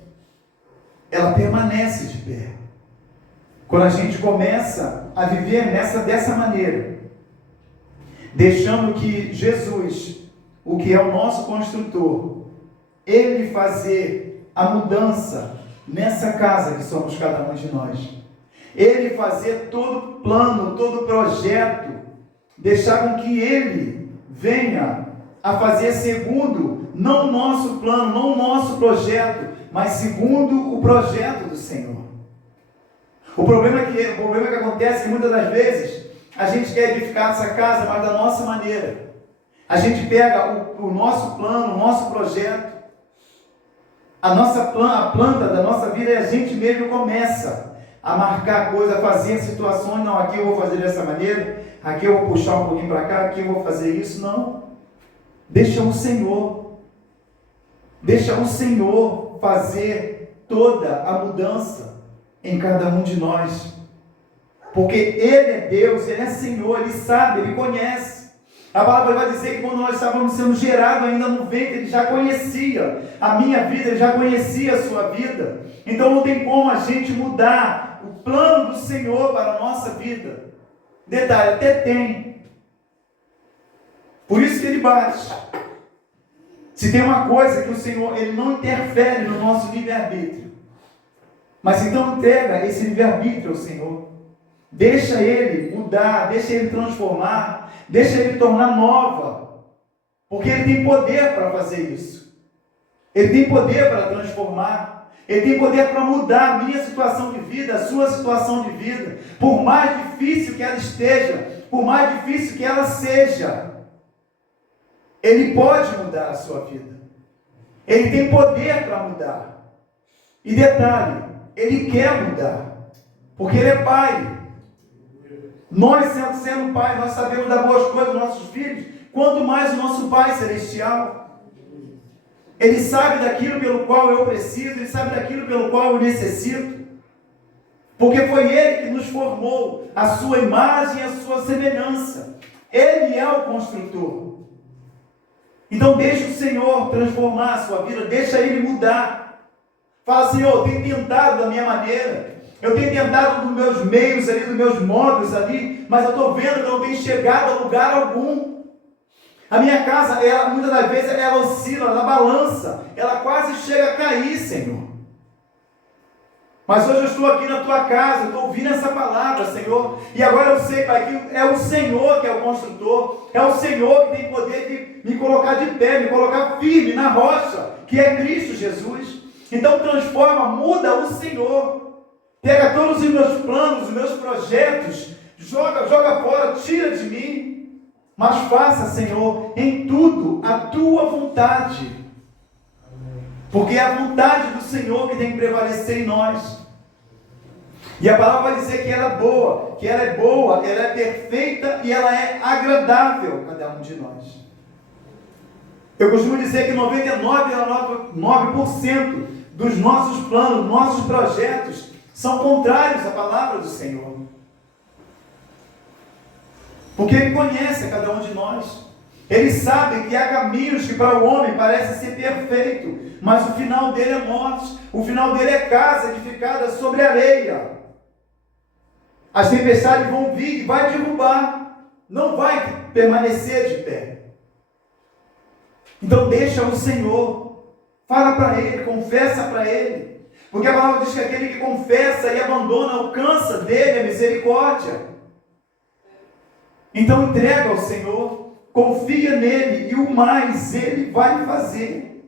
Ela permanece de pé. Quando a gente começa a viver dessa maneira, deixando que Jesus, o que é o nosso construtor, Ele fazer a mudança nessa casa que somos cada um de nós. Ele fazer todo plano, todo projeto, deixar com que Ele venha a fazer segundo, não o nosso plano, não o nosso projeto, mas segundo o projeto do Senhor. O problema que acontece é que muitas das vezes a gente quer edificar essa casa, mas da nossa maneira. A gente pega o nosso plano, o nosso projeto, a planta da nossa vida, e a gente mesmo começa a marcar coisas, a fazer situações. Não, aqui eu vou fazer dessa maneira, aqui eu vou puxar um pouquinho para cá, aqui eu vou fazer isso. Não. Deixa o Senhor fazer toda a mudança em cada um de nós. Porque Ele é Deus, Ele é Senhor, Ele sabe, Ele conhece. A palavra vai dizer que quando nós estávamos sendo gerados ainda no ventre, Ele já conhecia a minha vida, Ele já conhecia a sua vida. Então não tem como a gente mudar o plano do Senhor para a nossa vida. Detalhe, até tem. Por isso que Ele bate. Se tem uma coisa que o Senhor, Ele não interfere no nosso livre-arbítrio. Mas então entrega esse livre-arbítrio ao Senhor. Deixa Ele mudar, deixa Ele transformar, deixa Ele tornar nova. Porque Ele tem poder para fazer isso. Ele tem poder para transformar. Ele tem poder para mudar a minha situação de vida, a sua situação de vida. Por mais difícil que ela esteja, por mais difícil que ela seja, Ele pode mudar a sua vida. Ele tem poder para mudar. E detalhe, Ele quer mudar. Porque Ele é Pai. Nós, sendo Pai, nós sabemos dar boas coisas aos nossos filhos. Quanto mais o nosso Pai Celestial. Ele sabe daquilo pelo qual eu preciso. Ele sabe daquilo pelo qual eu necessito. Porque foi Ele que nos formou a sua imagem e a sua semelhança. Ele é o construtor. Então deixa o Senhor transformar a sua vida, deixa Ele mudar. Fala, Senhor, eu tenho tentado da minha maneira, eu tenho tentado dos meus meios ali, dos meus modos ali, mas eu estou vendo que eu não tenho chegado a lugar algum. A minha casa, muitas das vezes, ela oscila, ela balança, ela quase chega a cair, Senhor. Mas hoje eu estou aqui na tua casa, eu estou ouvindo essa palavra, Senhor, e agora eu sei, Pai, que é o Senhor que é o construtor, é o Senhor que tem poder de me colocar de pé, me colocar firme na rocha, que é Cristo Jesus. Então transforma, muda o Senhor, pega todos os meus planos, os meus projetos, joga fora, tira de mim, mas faça, Senhor, em tudo a tua vontade. Porque é a vontade do Senhor que tem que prevalecer em nós. E a palavra vai dizer que ela é boa, ela é perfeita e ela é agradável a cada um de nós. Eu costumo dizer que 99,9% dos nossos planos, nossos projetos, são contrários à palavra do Senhor. Porque Ele conhece a cada um de nós. Ele sabe que há caminhos que para o homem parecem ser perfeitos, mas o final dele é morte, o final dele é casa edificada sobre areia. As tempestades vão vir e vai derrubar, não vai permanecer de pé. Então deixa o Senhor, fala para Ele, confessa para Ele, porque a palavra diz que aquele que confessa e abandona alcança dele a misericórdia. Então entrega ao Senhor, confia nele e o mais Ele vai fazer.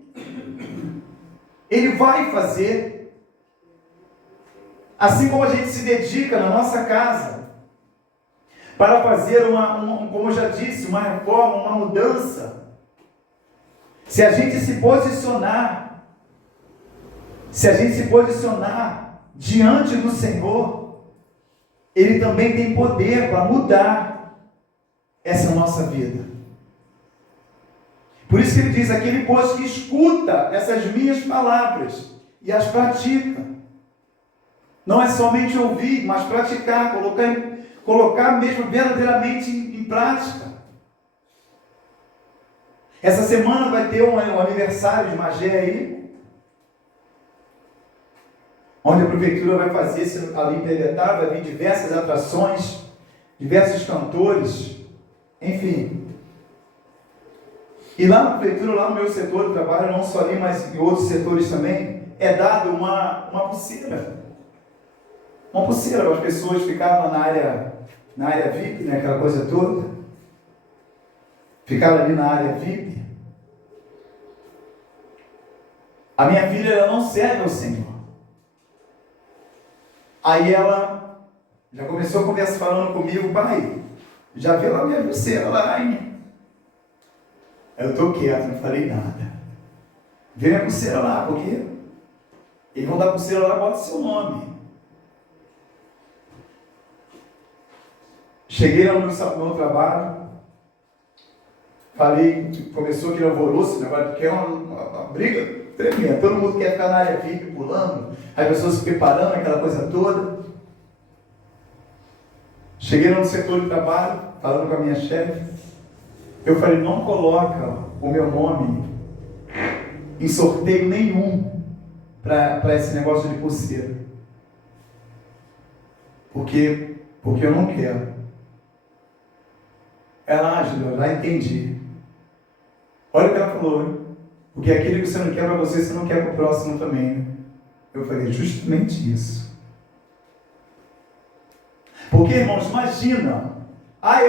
Ele vai fazer. Assim como a gente se dedica na nossa casa para fazer como eu já disse, uma reforma, uma mudança. Se a gente se posicionar diante do Senhor, Ele também tem poder para mudar essa nossa vida. Por isso que Ele diz, aquele pois que escuta essas minhas palavras e as pratica. Não é somente ouvir, mas praticar, colocar mesmo verdadeiramente em prática. Essa semana vai ter um aniversário de Magé aí, onde a prefeitura vai fazer ali em Beletá, vai vir diversas atrações, diversos cantores, enfim. E lá na prefeitura, lá no meu setor de trabalho, não só ali, mas em outros setores também, é dado uma pulseira. Uma pulseira para as pessoas ficavam na área VIP, né, aquela coisa toda. Ficaram ali na área VIP. A minha filha, ela não serve ao Senhor. Aí ela já começou a conversa falando comigo, pai, já viu lá a minha pulseira lá, hein? Eu estou quieto, não falei nada. Vê minha pulseira lá, porque eles vão dar pulseira lá, bota seu nome. Cheguei lá no meu trabalho, falei, começou aquele alvoroço, né, porque é uma briga tremenda, todo mundo quer ficar na área VIP pulando, as pessoas se preparando, aquela coisa toda. Cheguei lá no setor de trabalho, falando com a minha chefe, eu falei, não coloca o meu nome em sorteio nenhum para esse negócio de pulseira, porque eu não quero. Ela, Júlia, já entendi. Olha o que ela falou, hein? Porque aquilo que você não quer para você não quer para o próximo também, né? Eu falei, justamente isso. Porque, irmãos, imagina,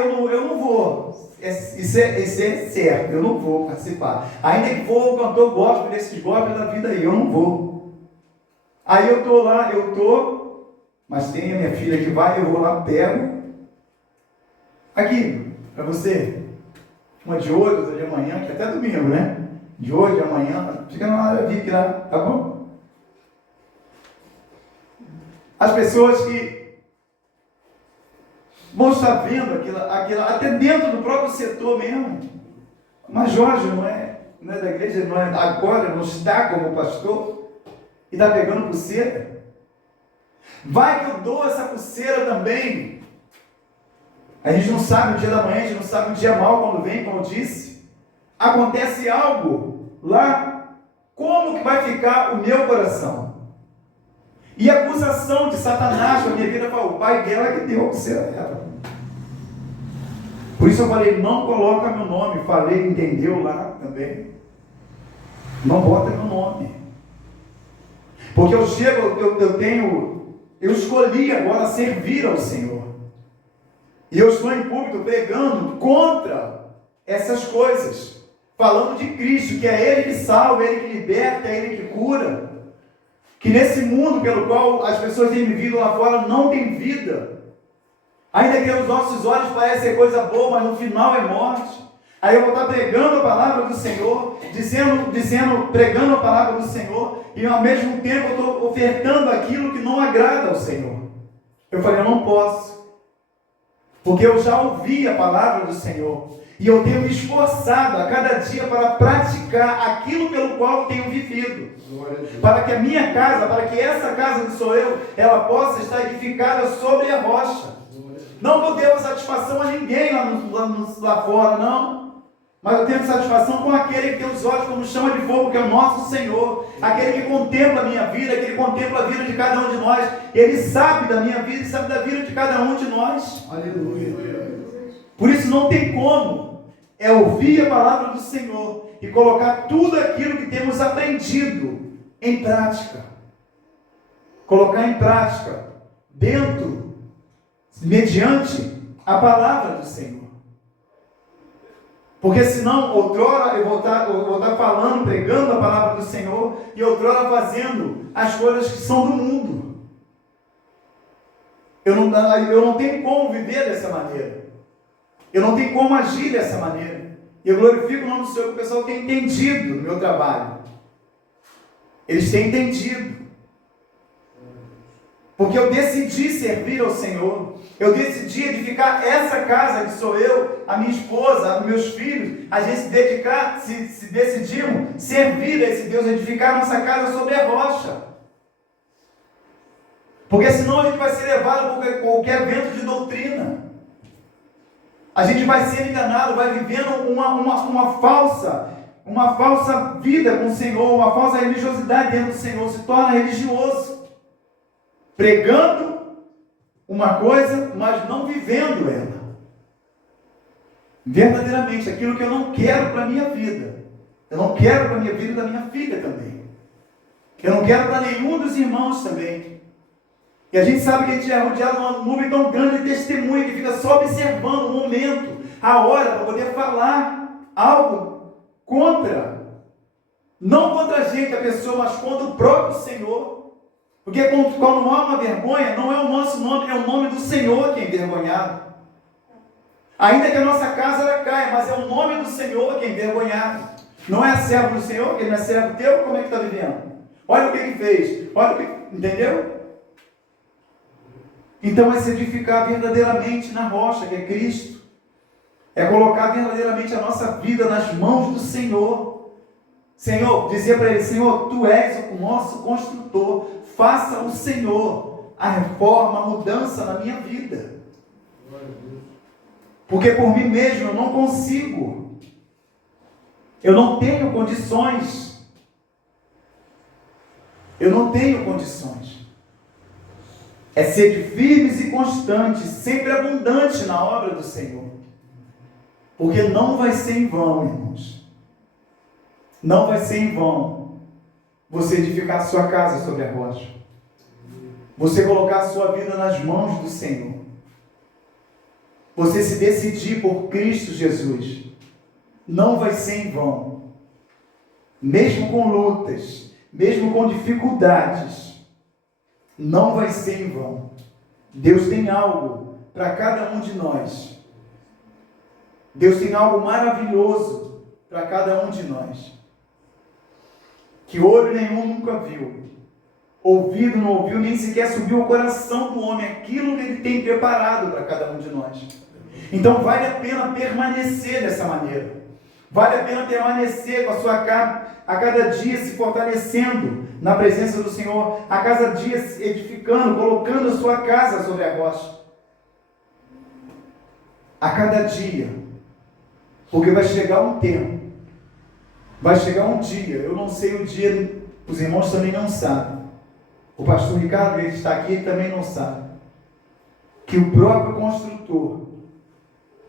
eu não vou, isso é certo, eu não vou participar. Ainda que for o cantor gospel desses gospels da vida aí, eu não vou. Aí eu estou lá, mas tem a minha filha que vai, eu vou lá, pego. Aqui, para você, uma de hoje, outra de amanhã, que é até domingo, né? De hoje, de amanhã, fica na área VIP lá, tá bom? As pessoas que vão estar vendo aquilo, até dentro do próprio setor mesmo. Mas Jorge não é da igreja, não é agora, não está como pastor, e está pegando pulseira. Vai que eu dou essa pulseira também. A gente não sabe o dia da manhã, a gente não sabe o dia mal quando vem, como eu disse. Acontece algo lá, como que vai ficar o meu coração? E a acusação de Satanás com a minha vida, o pai dela que deu a pulseira dela. Por isso eu falei, não coloca meu nome. Falei, entendeu lá também. Não bota meu nome. Porque eu escolhi agora servir ao Senhor. E eu estou em público pregando contra essas coisas. Falando de Cristo, que é Ele que salva, Ele que liberta, é Ele que cura. Que nesse mundo pelo qual as pessoas têm vivido lá fora não tem vida. Ainda que os nossos olhos parecem ser coisa boa, mas no final é morte. Aí eu vou estar pregando a palavra do Senhor, pregando a palavra do Senhor, e ao mesmo tempo eu estou ofertando aquilo que não agrada ao Senhor. Eu falei, eu não posso. Porque eu já ouvi a palavra do Senhor. E eu tenho me esforçado a cada dia para praticar aquilo pelo qual eu tenho vivido. Para que a minha casa, para que essa casa que sou eu, ela possa estar edificada sobre a rocha. Não vou dar satisfação a ninguém lá fora, não. Mas eu tenho satisfação com aquele que tem os olhos como chama de fogo, que é o nosso Senhor. Aquele que contempla a minha vida, aquele que contempla a vida de cada um de nós. Ele sabe da minha vida e sabe da vida de cada um de nós. Aleluia. Por isso não tem como é ouvir a palavra do Senhor e colocar tudo aquilo que temos aprendido em prática. Colocar em prática, dentro, mediante a palavra do Senhor. Porque senão, outrora eu vou estar falando, pregando a palavra do Senhor, e outrora fazendo as coisas que são do mundo. Eu não tenho como viver dessa maneira. Eu não tenho como agir dessa maneira. E eu glorifico o nome do Senhor, que o pessoal tem entendido no meu trabalho. Eles têm entendido. Porque eu decidi servir ao Senhor. Eu decidi edificar essa casa que sou eu, a minha esposa, os meus filhos. A gente se dedicar, se decidimos servir a esse Deus, edificar a nossa casa sobre a rocha. Porque senão a gente vai ser levado por qualquer vento de doutrina. A gente vai ser enganado, vai vivendo uma falsa vida com o Senhor, uma falsa religiosidade dentro do Senhor, se torna religioso. Pregando uma coisa, mas não vivendo ela. Verdadeiramente, aquilo que eu não quero para a minha vida. Eu não quero para a minha vida e da minha filha também. Eu não quero para nenhum dos irmãos também. E a gente sabe que a gente é rodeado de uma nuvem tão grande de testemunha, que fica só observando o momento, a hora, para poder falar algo contra. Não contra a gente, a pessoa, mas contra o próprio Senhor. Porque quando há uma vergonha, não é o nosso nome, é o nome do Senhor que é envergonhado. Ainda que a nossa casa ela caia, mas é o nome do Senhor que é envergonhado. Não é servo do Senhor, que ele não é servo teu, como é que está vivendo? Olha o que ele fez, olha o que, entendeu? Então é se edificar verdadeiramente na rocha, que é Cristo. É colocar verdadeiramente a nossa vida nas mãos do Senhor. Senhor, dizer para ele, Senhor, Tu és o nosso construtor. Faça o Senhor a reforma, a mudança na minha vida. Porque por mim mesmo eu não consigo. Eu não tenho condições. Eu não tenho condições. É ser firmes e constantes, sempre abundante na obra do Senhor. Porque não vai ser em vão, irmãos. Não vai ser em vão você edificar a sua casa sobre a rocha. Você colocar a sua vida nas mãos do Senhor. Você se decidir por Cristo Jesus. Não vai ser em vão. Mesmo com lutas, mesmo com dificuldades, não vai ser em vão. Deus tem algo para cada um de nós. Deus tem algo maravilhoso para cada um de nós. Que olho nenhum nunca viu, ouvido não ouviu, nem sequer subiu ao coração do homem aquilo que ele tem preparado para cada um de nós. Então vale a pena permanecer dessa maneira. Vale a pena permanecer com a sua casa, a cada dia se fortalecendo na presença do Senhor, a cada dia se edificando, colocando a sua casa sobre a rocha. A cada dia. Porque vai chegar um tempo. Vai chegar um dia, eu não sei o dia, os irmãos também não sabem. O pastor Ricardo, ele está aqui, ele também não sabe. Que o próprio construtor,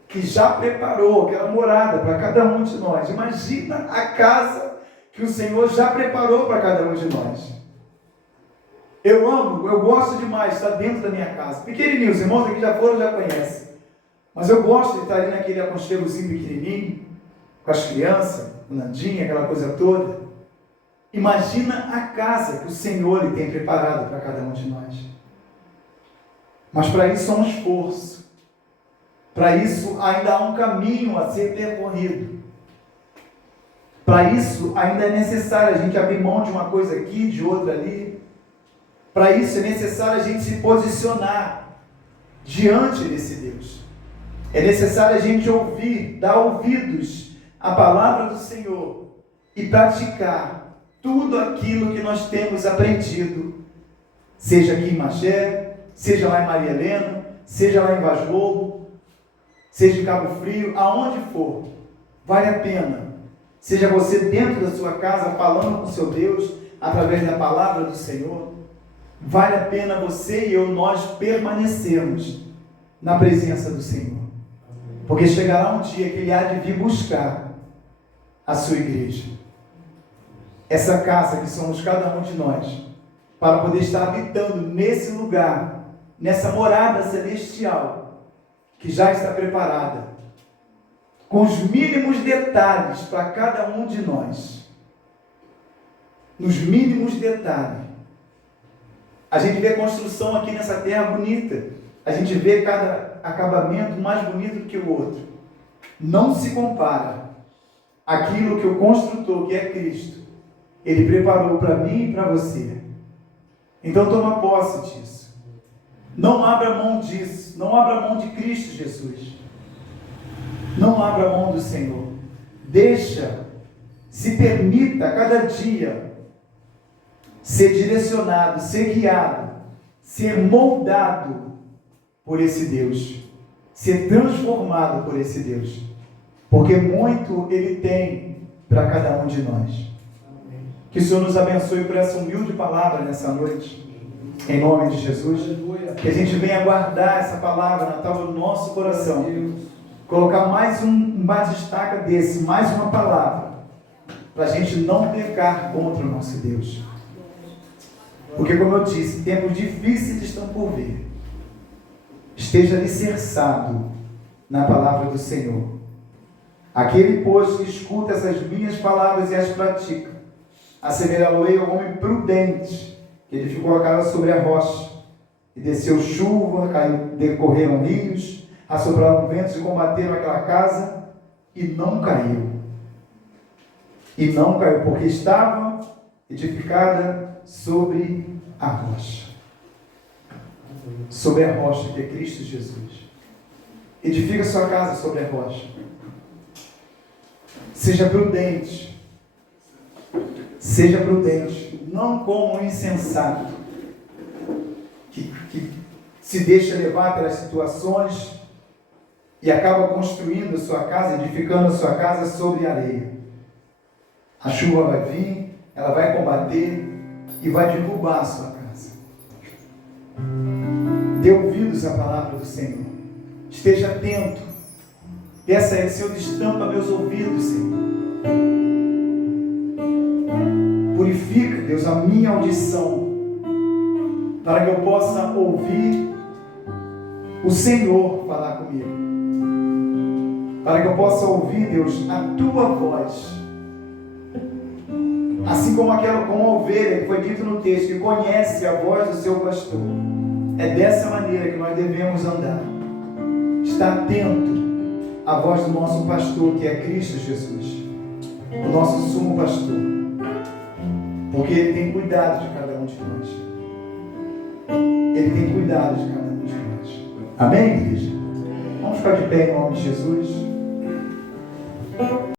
que já preparou aquela morada para cada um de nós. Imagina a casa que o Senhor já preparou para cada um de nós. Eu amo, eu gosto demais de estar dentro da minha casa. Pequenininho, os irmãos aqui já foram, já conhecem. Mas eu gosto de estar ali naquele aconchegozinho pequenininho, com as crianças, o Nandinho, aquela coisa toda. Imagina a casa que o Senhor lhe tem preparado para cada um de nós. Mas para isso há um esforço. Para isso ainda há um caminho a ser percorrido. Para isso ainda é necessário a gente abrir mão de uma coisa aqui, de outra ali. Para isso é necessário a gente se posicionar diante desse Deus. É necessário a gente ouvir, dar ouvidos à palavra do Senhor e praticar tudo aquilo que nós temos aprendido, seja aqui em Magé, seja lá em Maria Helena, seja lá em Vaz Lobo, seja em Cabo Frio, aonde for, vale a pena. Seja você dentro da sua casa falando com seu Deus através da palavra do Senhor, vale a pena você e eu, nós permanecermos na presença do Senhor. Porque chegará um dia que Ele há de vir buscar a sua igreja. Essa casa que somos cada um de nós, para poder estar habitando nesse lugar, nessa morada celestial, que já está preparada, com os mínimos detalhes para cada um de nós. Nos mínimos detalhes. A gente vê construção aqui nessa terra bonita. A gente vê cada acabamento mais bonito do que o outro. Não se compara aquilo que o construtor, que é Cristo, Ele preparou para mim e para você. Então toma posse disso. Não abra mão disso. Não abra mão de Cristo Jesus. Não abra mão do Senhor. Deixa, se permita a cada dia ser direcionado, ser guiado, ser moldado por esse Deus, ser transformado por esse Deus, porque muito Ele tem para cada um de nós. Que o Senhor nos abençoe por essa humilde palavra nessa noite, em nome de Jesus. Que a gente venha guardar essa palavra na tábua do nosso coração, colocar mais um bate-estaca desse, mais uma palavra, para a gente não pecar contra o nosso Deus. Porque, como eu disse, tempos difíceis estão por vir. Esteja alicerçado na palavra do Senhor. Aquele, pois, que escuta essas minhas palavras e as pratica, assemelhá-lo-ei ao homem prudente, que edificou a casa sobre a rocha, e desceu chuva, decorreram rios, assopraram ventos e combateram aquela casa, e não caiu. E não caiu, porque estava edificada sobre a rocha. Sobre a rocha, que é Cristo Jesus. Edifica sua casa sobre a rocha. Seja prudente. Seja prudente. Não como um insensato que se deixa levar pelas situações e acaba construindo a sua casa, edificando a sua casa sobre a areia. A chuva vai vir, ela vai combater e vai derrubar a sua casa. Dê ouvidos à palavra do Senhor. Esteja atento. Peça a Ele: Senhor, destampa meus ouvidos, Senhor. Purifica, Deus, a minha audição, para que eu possa ouvir o Senhor falar comigo. Para que eu possa ouvir, Deus, a Tua voz. Assim como como a ovelha, que foi dito no texto, que conhece a voz do seu pastor. É dessa maneira que nós devemos andar. Estar atento à voz do nosso pastor, que é Cristo Jesus, o nosso sumo pastor. Porque Ele tem cuidado de cada um de nós. Ele tem cuidado de cada um de nós. Amém, igreja? Vamos ficar de pé em nome de Jesus.